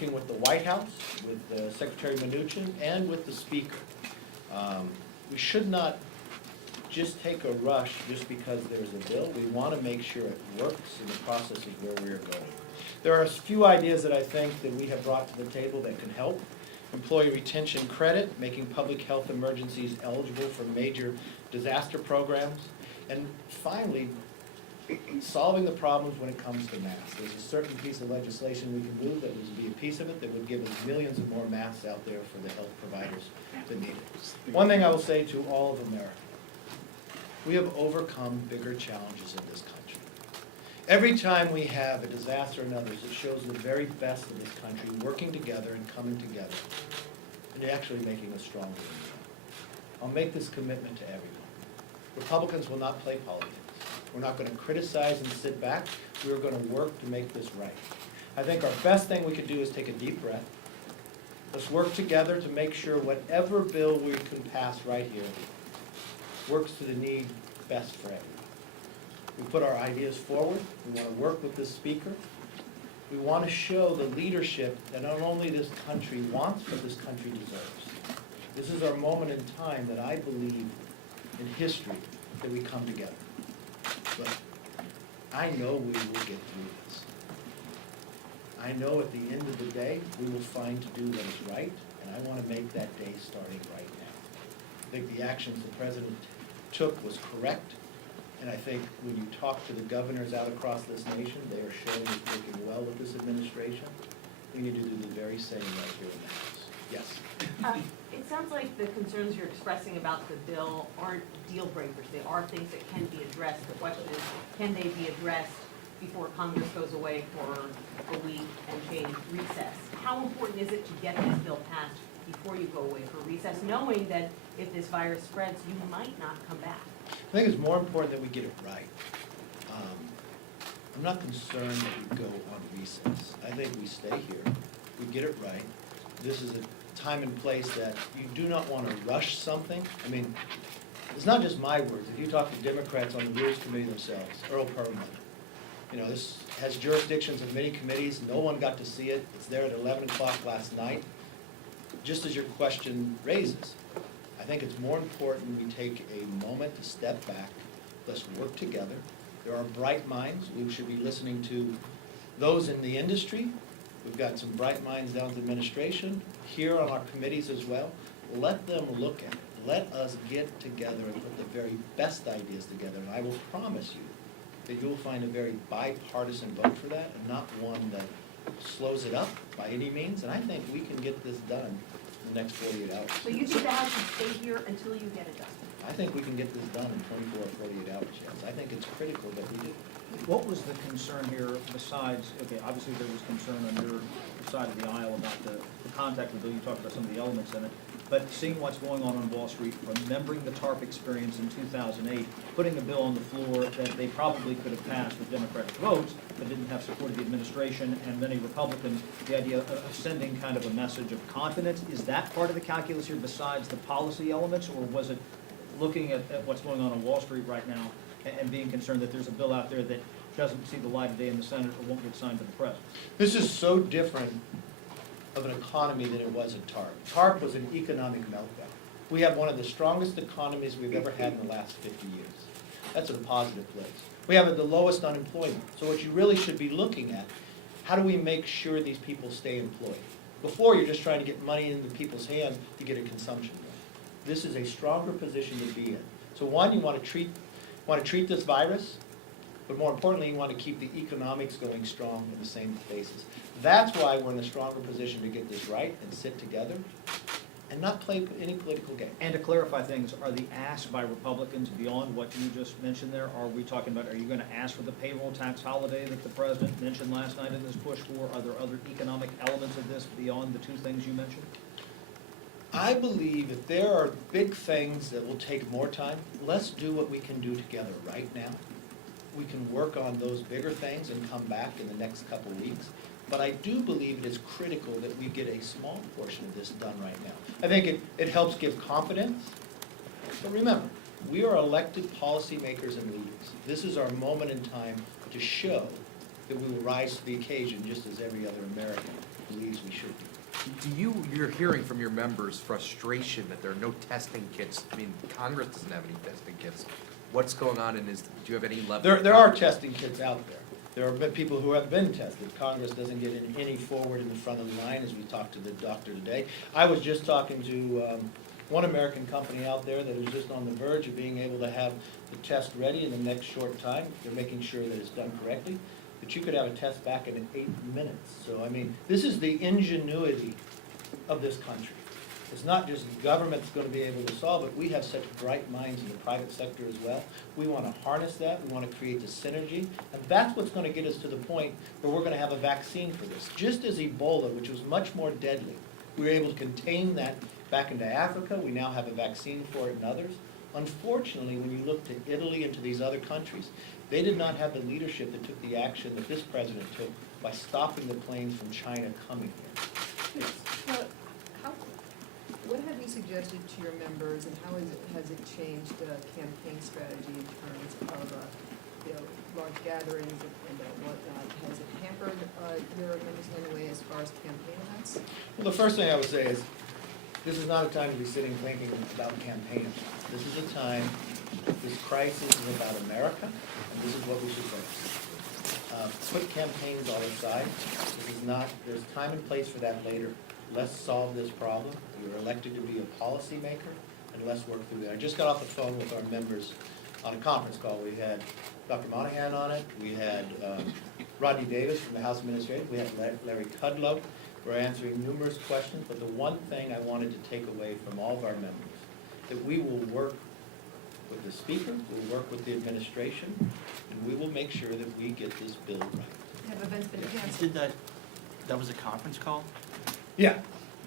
working with the White House, with Secretary Mnuchin, and with the Speaker. We should not just take a rush just because there's a bill. We want to make sure it works in the process of where we're going. There are a few ideas that I think that we have brought to the table that can help. Employee retention credit, making public health emergencies eligible for major disaster programs. And finally, solving the problems when it comes to masks. There's a certain piece of legislation we can move that would be a piece of it that would give us millions of more masks out there for the health providers that need it. One thing I will say to all of America, we have overcome bigger challenges in this country. Every time we have a disaster and others, it shows the very best of this country working together and coming together and actually making us stronger. I'll make this commitment to everyone. Republicans will not play politics. We're not going to criticize and sit back. We're going to work to make this right. I think our best thing we could do is take a deep breath. Let's work together to make sure whatever bill we can pass right here works to the need best for everyone. We put our ideas forward. We want to work with this speaker. We want to show the leadership that not only this country wants, but this country deserves. This is our moment in time that I believe in history that we come together. But I know we will get through this. I know at the end of the day, we will find to do what is right, and I want to make that day starting right now. I think the actions the President took was correct, and I think when you talk to the governors out across this nation, they are showing us working well with this administration. We need to do the very same right here in the House. Yes? It sounds like the concerns you're expressing about the bill aren't deal breakers. They are things that can be addressed. The question is, can they be addressed before Congress goes away for a week and change recess? How important is it to get this bill passed before you go away for recess, knowing that if this virus spreads, you might not come back? I think it's more important that we get it right. I'm not concerned that we go on recess. I think we stay here, we get it right. This is a time and place that you do not want to rush something. I mean, it's not just my words. If you talk to Democrats on the Rules Committee themselves, Earl Perlmutter, this has jurisdictions of many committees. No one got to see it. It's there at 11 o'clock last night. Just as your question raises, I think it's more important we take a moment to step back. Let's work together. There are bright minds. We should be listening to those in the industry. We've got some bright minds down at the administration, here on our committees as well. Let them look at it. Let us get together and put the very best ideas together. And I will promise you that you'll find a very bipartisan vote for that, and not one that slows it up by any means. And I think we can get this done in the next 48 hours. So you think the House should stay here until you get it done? I think we can get this done in 24 or 48 hours, yes. I think it's critical that we do. What was the concern here besides, okay, obviously there was concern on your side of the aisle about the contact with the bill, you talked about some of the elements in it, but seeing what's going on Wall Street, remembering the TARP experience in 2008, putting a bill on the floor that they probably could have passed with Democratic votes, but didn't have support of the administration and many Republicans, the idea of sending kind of a message of confidence, is that part of the calculus here besides the policy elements, or was it looking at what's going on Wall Street right now and being concerned that there's a bill out there that doesn't see the light of day in the Senate or won't get signed to the President? This is so different of an economy than it was at TARP. TARP was an economic meltdown. We have one of the strongest economies we've ever had in the last 50 years. That's in a positive place. We have the lowest unemployment. So what you really should be looking at, how do we make sure these people stay employed? Before, you're just trying to get money into people's hands to get a consumption going. This is a stronger position to be in. So one, you want to treat this virus, but more importantly, you want to keep the economics going strong in the same basis. That's why we're in a stronger position to get this right and sit together and not play any political game. And to clarify things, are the asks by Republicans beyond what you just mentioned there? Are we talking about, are you going to ask for the payroll tax holiday that the President mentioned last night in this push for? Are there other economic elements of this beyond the two things you mentioned? I believe if there are big things that will take more time, let's do what we can do together right now. We can work on those bigger things and come back in the next couple of weeks. But I do believe it is critical that we get a small portion of this done right now. I think it helps give confidence. But remember, we are elected policymakers and leaders. This is our moment in time to show that we will rise to the occasion just as every other American believes we should. you're hearing from your members frustration that there are no testing kits? I mean, Congress doesn't have any testing kits. What's going on, and do you have any level? There are testing kits out there. There have been people who have been tested. Congress doesn't get any forward in the front of the line as we talked to the doctor today. I was just talking to one American company out there that is just on the verge of being able to have the test ready in the next short time. They're making sure that it's done correctly. But you could have a test back in 8 minutes. So, I mean, this is the ingenuity of this country. It's not just government's going to be able to solve it. We have such bright minds in the private sector as well. We want to harness that. We want to create the synergy. And that's what's going to get us to the point where we're going to have a vaccine for this. Just as Ebola, which was much more deadly, we were able to contain that back into Africa. We now have a vaccine for it in others. Unfortunately, when you look to Italy and to these other countries, they did not have the leadership that took the action that this president took by stopping the planes from China coming here. What have you suggested to your members, and how has it changed campaign strategy in terms of large gatherings and whatnot? Has it hampered your members in any way as far as campaign events? Well, the first thing I would say is, this is not a time to be sitting thinking about campaigning. This is a time, this crisis is about America, and this is what we should focus. Put campaigns all aside. This is not, there's time and place for that later. Let's solve this problem. We were elected to be a policymaker, and let's work through that. I just got off the phone with our members on a conference call. We had Dr. Monahan on it. We had Rodney Davis from the House Administration. We had Larry Kudlow. We're answering numerous questions, but the one thing I wanted to take away from all of our members, that we will work with the Speaker, we'll work with the administration, and we will make sure that we get this bill right. Have events been canceled? Did that was a conference call? Yeah.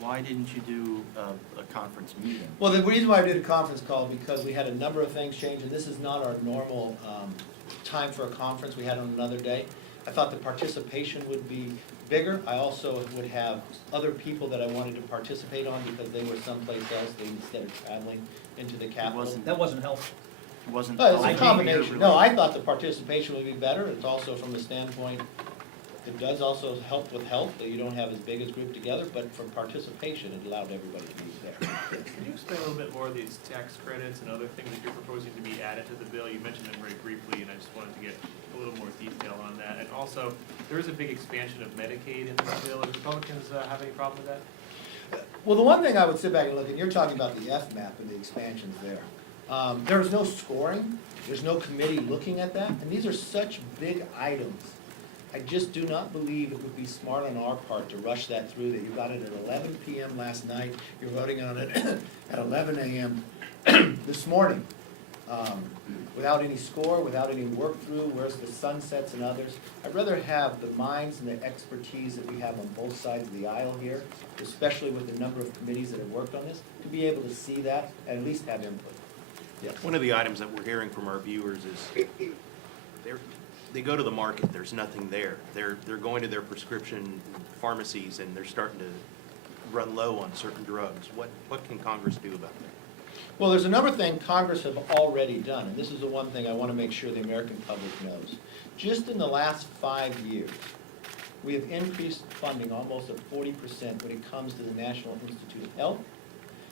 Why didn't you do a conference meeting? Well, the reason why I did a conference call, because we had a number of things change, and this is not our normal time for a conference. We had it on another day. I thought the participation would be bigger. I also would have other people that I wanted to participate on because they were someplace else, instead of traveling into the Capitol. That wasn't helpful. It wasn't. It's I a didn't combination. hear No, really- I thought the participation would be better. It's also from the standpoint, it does also help with health, that you don't have as big a group together, but from participation, it allowed everybody to be there. Can you explain a little bit more of these tax credits and other things that you're proposing to be added to the bill? You mentioned them very briefly, and I just wanted to get a little more detail on that. And also, there is a big expansion of Medicaid in this bill. Do Republicans have any problem with that? Well, the one thing I would sit back and look at, you're talking about the FMAP and the expansions there. There's no scoring, there's no committee looking at that, and these are such big items. I just do not believe it would be smart on our part to rush that through, that you got it at 11 p.m. last night, you're voting on it at 11 a.m. this morning, without any score, without any work through, where's the sunsets and others. I'd rather have the minds and the expertise that we have on both sides of the aisle here, especially with the number of committees that have worked on this, to be able to see that and at least have input. Yes. One of the items that we're hearing from our viewers is they go to the market, there's nothing there. They're going to their prescription pharmacies and they're starting to run low on certain drugs. What can Congress do about that? Well, there's a number of things Congress have already done, and this is the one thing I want to make sure the American public knows. Just in the last 5 years, we have increased funding almost at 40% when it comes to the National Institute of Health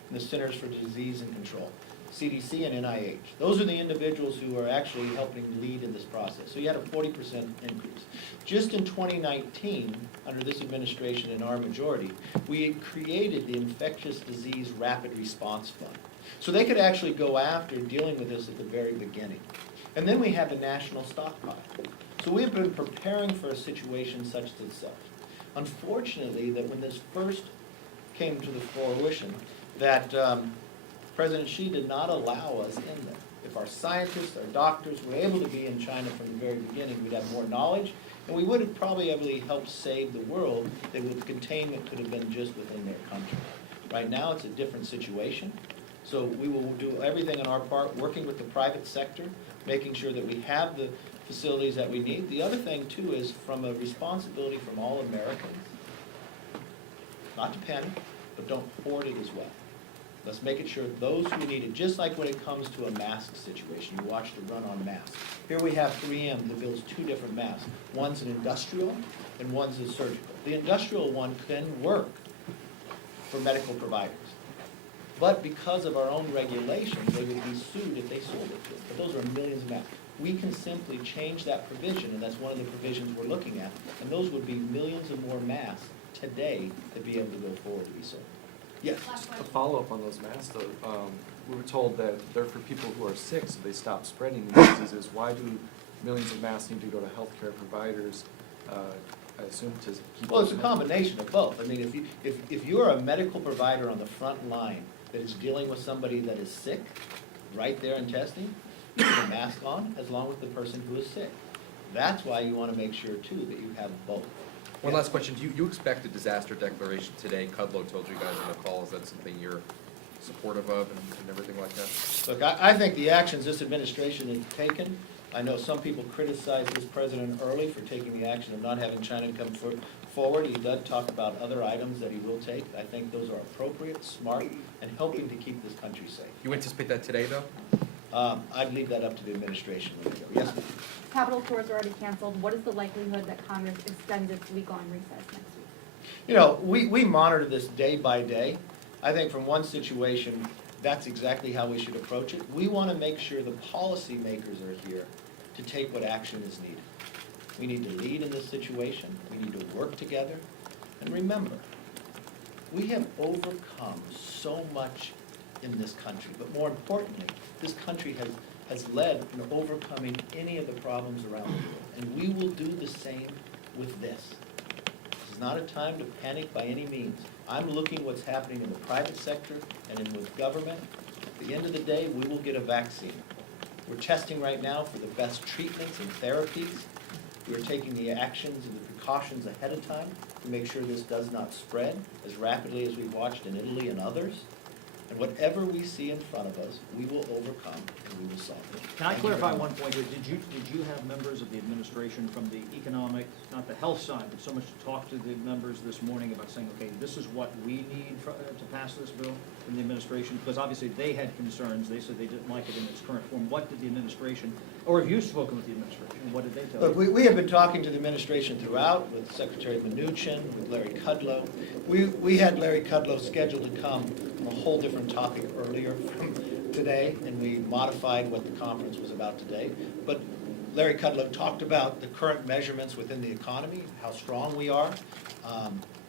and the Centers for Disease and Control, CDC and NIH. Those are the individuals who are actually helping lead in this process. So you had a 40% increase. Just in 2019, under this administration and our majority, we created the Infectious Disease Rapid Response Fund. So they could actually go after dealing with this at the very beginning. And then we have the national stockpile. So we've been preparing for a situation such as itself. Unfortunately, that when this first came to the fruition, that President Xi did not allow us in there. If our scientists, our doctors were able to be in China from the very beginning, we'd have more knowledge, and we would have probably able to help save the world that with containment could have been just within their country. Right now, it's a different situation. So we will do everything on our part, working with the private sector, making sure that we have the facilities that we need. The other thing, too, is from a responsibility from all Americans, not to panic, but don't hoard it as well. Let's make it sure those who need it, just like when it comes to a mask situation, you watch the run on masks. Here we have 3M that builds 2 different masks. One's an industrial and one's a surgical. The industrial one can work for medical providers. But because of our own regulations, they would be sued if they sold it to us. But those are millions of masks. We can simply change that provision, and that's one of the provisions we're looking at. And those would be millions of more masks today to be able to go forward to be sold. Yes? A follow-up on those masks, though, we were told that they're for people who are sick, so they stop spreading the diseases. Why do millions of masks need to go to healthcare providers, I assume to keep? Well, it's a combination of both. I mean, if you're a medical provider on the front line that is dealing with somebody that is sick, right there in testing, you put a mask on as long as the person who is sick. That's why you want to make sure, too, that you have both. One last question, do you expect a disaster declaration today? Kudlow told you guys on the call, is that something you're supportive of and everything like that? Look, I think the actions this administration has taken, I know some people criticize this president early for taking the action of not having China come forward. He does talk about other items that he will take. I think those are appropriate, smart, and helping to keep this country safe. You anticipate that today, though? I'd leave that up to the administration. Yes, ma'am? Capitol tours are already canceled. What is the likelihood that Congress extends its week-long recess next week? You know, we monitor this day by day. I think from one situation, that's exactly how we should approach it. We want to make sure the policymakers are here to take what action is needed. We need to lead in this situation. We need to work together. And remember, we have overcome so much in this country, but more importantly, this country has led in overcoming any of the problems around the world. And we will do the same with this. This is not a time to panic by any means. I'm looking what's happening in the private sector and with government. At the end of the day, we will get a vaccine. We're testing right now for the best treatments and therapies. We're taking the actions and the precautions ahead of time to make sure this does not spread as rapidly as we've watched in Italy and others. And whatever we see in front of us, we will overcome and we will solve it. Can I Thank you very clarify much. one point here? Did you have members of the administration from the economic, not the health side, but so much to talk to the members this morning about saying, okay, this is what we need to pass this bill from the administration? Because obviously they had concerns. They said they didn't like it in its current form. What did the administration, or have you spoken with the administration? What did they tell you? Look, we have been talking to the administration throughout, with Secretary Mnuchin, with Larry Kudlow. We had Larry Kudlow scheduled to come on a whole different topic earlier from today, and we modified what the conference was about today. But Larry Kudlow talked about the current measurements within the economy, how strong we are.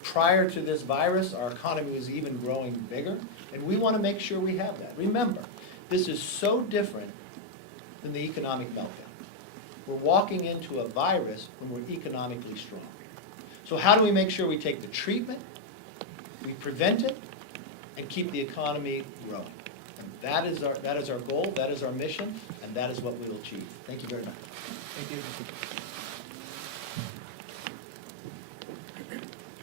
Prior to this virus, our economy was even growing bigger, and we want to make sure we have that. Remember, this is so different than the economic meltdown. We're walking into a virus when we're economically strong. So how do we make sure we take the treatment, we prevent it, and keep the economy growing? And that is our goal, that is our mission, and that is what we will achieve. Thank you very much. Thank you.